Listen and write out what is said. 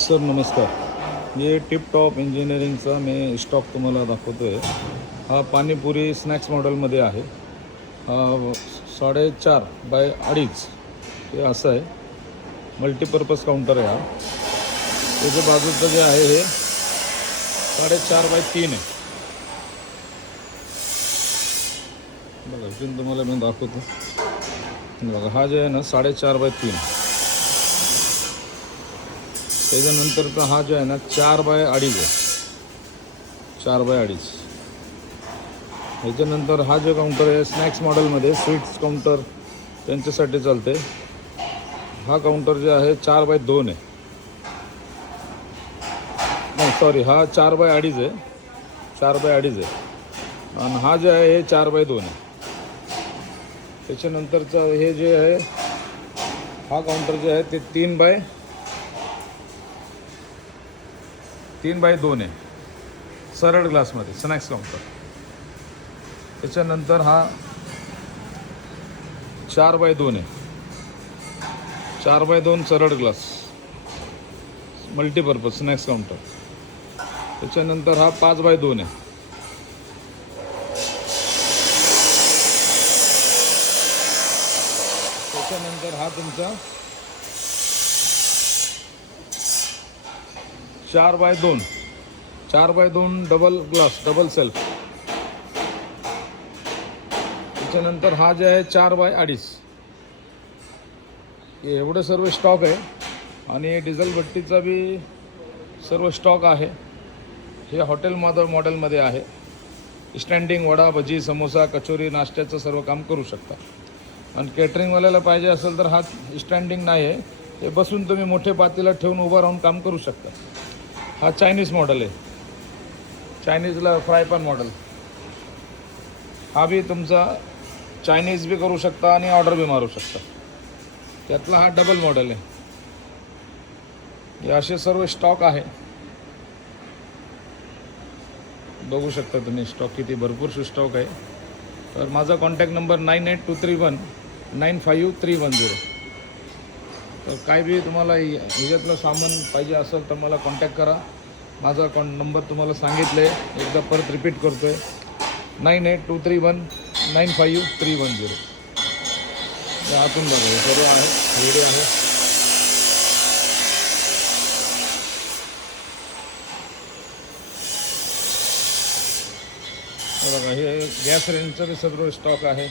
Sir नमस्कार. ये tip top इंजिनिअरिंगचा मी stock तुम्हाला दाखवतो आहे. हा पाणीपुरी स्नॅक्स मॉडेलमध्ये आहे. हा 4.5 बाय 2.5 हे असं आहे. मल्टीपर्पज काउंटर आहे हा. त्याच्या बाजूचं जे आहे हे 4.5 बाय 3 आहे. बघा इथून तुम्हाला मी दाखवतो. बघा हा जे आहे ना 4.5 बाय 3. त्याच्यानंतरचा हा जो आहे ना 4 बाय 2.5 आहे. 4 बाय 2.5. ह्याच्यानंतर हा जो काउंटर आहे स्नॅक्स मॉडेलमध्ये स्वीट्स काउंटर त्यांच्यासाठी चालते. हा काउंटर जे आहे 4 बाय 2 आहे. नाही सॉरी, हा 4 बाय 2.5 आहे. 4 बाय 2.5 आहे. आणि हा जे आहे हे 4 बाय 2 आहे. त्याच्यानंतरचं हे जे आहे हा काउंटर जे आहे ते 3 बाय 2 आहे. सरळ ग्लासमध्ये स्नॅक्स काउंटर. त्याच्यानंतर हा 4 बाय 2 आहे. 4 बाय 2 सरळ ग्लास मल्टीपर्पज स्नॅक्स काउंटर. त्याच्यानंतर हा 5 बाय 2 आहे. त्याच्यानंतर हा तुमचा 4 by 2. 4 by 2 double glass double self. त्याच्यानंतर हा जे आहे 4 बाय 2.5. हे एवढं सर्व स्टॉक आहे. आणि डिझेल भट्टीचा बी सर्व स्टॉक आहे. हे हॉटेल मॉडेलमध्ये आहे. स्टँडिंग वडा भजी समोसा कचोरी नाश्त्याचं सर्व काम करू शकता. आणि केटरिंगवाल्याला पाहिजे असेल तर हा स्टँडिंग नाही आहे. हे बसून तुम्ही मोठे पातेला ठेवून उभं राहून काम करू शकता. हा चायनीज मॉडेल आहे. चायनीजला फ्राय पॅन मॉडेल. हा बी तुमचा चायनीज बी करू शकता आणि ऑर्डर बी मारू शकता. त्यातला हा डबल मॉडेल आहे. हे असे सर्व स्टॉक आहे. बघू शकता तुम्ही स्टॉक किती भरपूर स्टॉक आहे. तर माझा कॉन्टॅक्ट नंबर 9823195310. तर काय बी तुम्हाला ह्याच्यातलं सामान पाहिजे असेल तर मला कॉन्टॅक्ट करा. माझा नंबर तुम्हाला सांगितलं आहे, एकदा परत रिपीट करतो आहे, 9823195310. आतून बघा हे सर्व आहे, रेडी आहे. बघा हे गॅस रेंजचं बी सर्व स्टॉक आहे.